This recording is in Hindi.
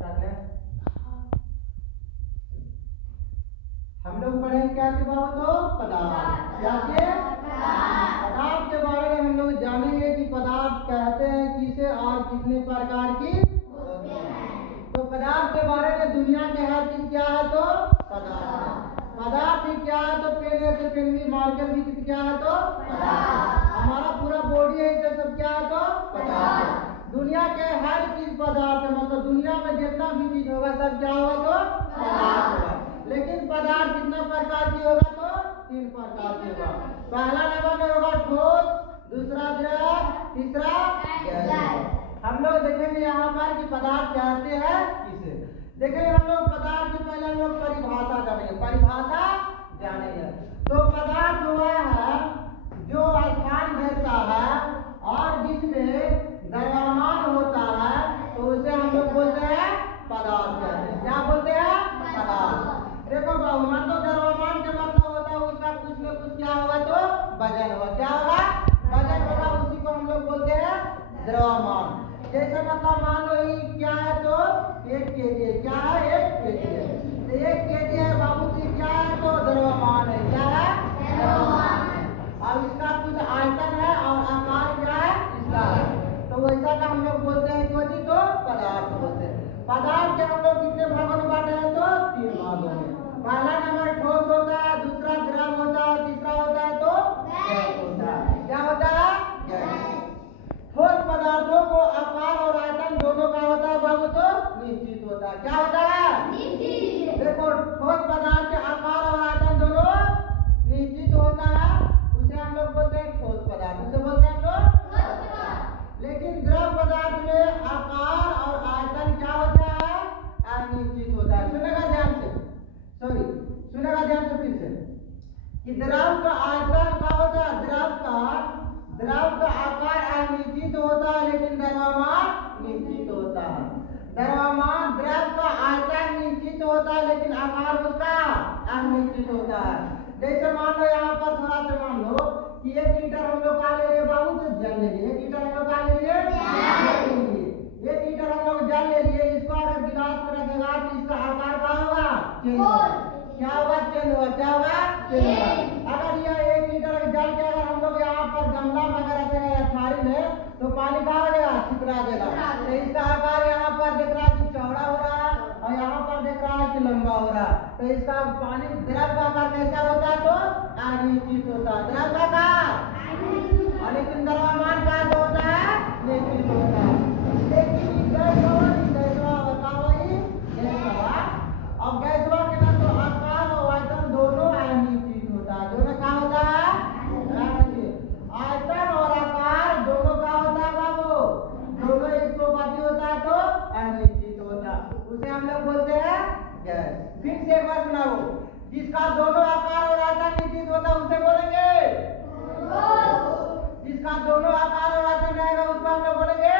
हम लोग पढ़े क्या के बाबू तो पदार्थ। क्या के पदार्थ के बारे में हम लोग जानेंगे कि पदार्थ कहते हैं किसे और कितने प्रकार की होते हैं। तो पदार्थ के बारे में दुनिया के हर चीज क्या है तो पदार्थ। पदार्थ ही क्या है तो पेन है तो पेन भी, मार्कर भी क्या है तो पदार्थ। हमारा पूरा बॉडी है तो सब क्या है तो पदार्थ। दुनिया के हर चीज पदार्थ है, मतलब दुनिया में जितना भी चीज होगा सब क्या होगा तो पदार्थ होगा। लेकिन पदार्थ कितना प्रकार की होगा तो 3 प्रकार की होगा। पहला नंबर में होगा ठोस, दूसरा द्रव, तीसरा गैस। हम लोग देखेंगे यहाँ पर कि पदार्थ कहते हैं किसे। देखेंगे हम लोग पदार्थ की पहले हम लोग परिभाषा जानेंगे। परिभाषा जानेंगे तो पदार्थ हुआ है जो स्थान घेरता है और जिसमें द्रव्यमान होता है तो उसे हम लोग बोलते हैं पदार्थ कहते हैं। क्या बोलते हैं? पदार्थ। देखो बाबू, मतलब द्रव्यमान के मतलब होता है उसका कुछ न कुछ क्या होगा तो वजन होगा। क्या होगा? वजन होगा, उसी को हम लोग बोलते हैं द्रव्यमान। जैसे मतलब मान लो ये क्या है तो 1 kg। क्या है? 1 kg है तो 1 kg है बाबू जी। क्या है तो द्रव्यमान है। क्या है? द्रव्यमान है। अब इसका कुछ आयतन है और आकार क्या है इसका है, तो वैसा का हम लोग बोलते हैं क्यों जी तो पदार्थ बोलते हैं। पदार्थ के हम लोग कितने भागों में बांटे हैं तो 3 भागों में। पहला नंबर ठोस होता है, दूसरा द्रव होता है, तीसरा होता है तो गैस होता है। क्या होता है? गैस। ठोस पदार्थों को आकार और आयतन दोनों का होता है बाबू तो निश्चित होता है। क्या होता है? निश्चित। देखो ठोस पदार्थ के आकार और आयतन दोनों निश्चित होता है, उसे हम लोग बोलते हैं ठोस पदार्थ। उसे बोलते हैं हम लोग ठोस पदार्थ। लेकिन द्रव पदार्थ में आकार और आयतन क्या होता है? अनिश्चित होता है। सुनेगा ध्यान से, सुनेगा ध्यान से फिर से कि द्रव का आयतन क्या होता है? द्रव का आकार अनिश्चित होता है लेकिन द्रव्यमान निश्चित होता है। द्रव्यमान द्रव का आयतन निश्चित होता है लेकिन आकार उसका अनिश्चित होता है। जैसे मान लो यहाँ पर थोड़ा सा मान लो कि 1 लीटर हम लोग का ले लिए बाबू तो जल ले लिए। 1 लीटर हम लोग का ले लिए 1 लीटर हम लोग जल ले लिए। इसको अगर गिलास में रखेगा तो इसका आकार क्या होगा? चेंज होगा। क्या होगा? चेंज होगा। क्या होगा? चेंज होगा। अगर यह 1 लीटर जल के अगर हम लोग यहाँ पर गमला में अगर रखेंगे या थाली में तो पानी कहाँ हो जाएगा? छिपरा देगा। तो इसका आकार यहाँ पर देख रहा है कि चौड़ा हो रहा है और यहाँ पर देख रहा है कि लंबा हो रहा है। तो इसका पानी द्रव का आकार कैसा होता है तो अनिश्चित होता है। द्रव का आकार और लेकिन द्रव्यमान का जो होता है निश्चित होता है। लेकिन गैसवा बताओ अब गैसवा के ना तो आकार और आयतन दोनों अनिश्चित होता है। दोनों क्या होता है? आयतन और आकार दोनों का होता है बाबू, दोनों इसको बाकी होता है तो अनिश्चित होता है। उसे हम लोग बोलते हैं गैस। फिर से एक बार सुनाओ, जिसका दोनों आकार और आयतन निश्चित होता है उसे बोलेंगे। जिसका दोनों आकार और आयतन रहेगा उसको हम लोग बोलेंगे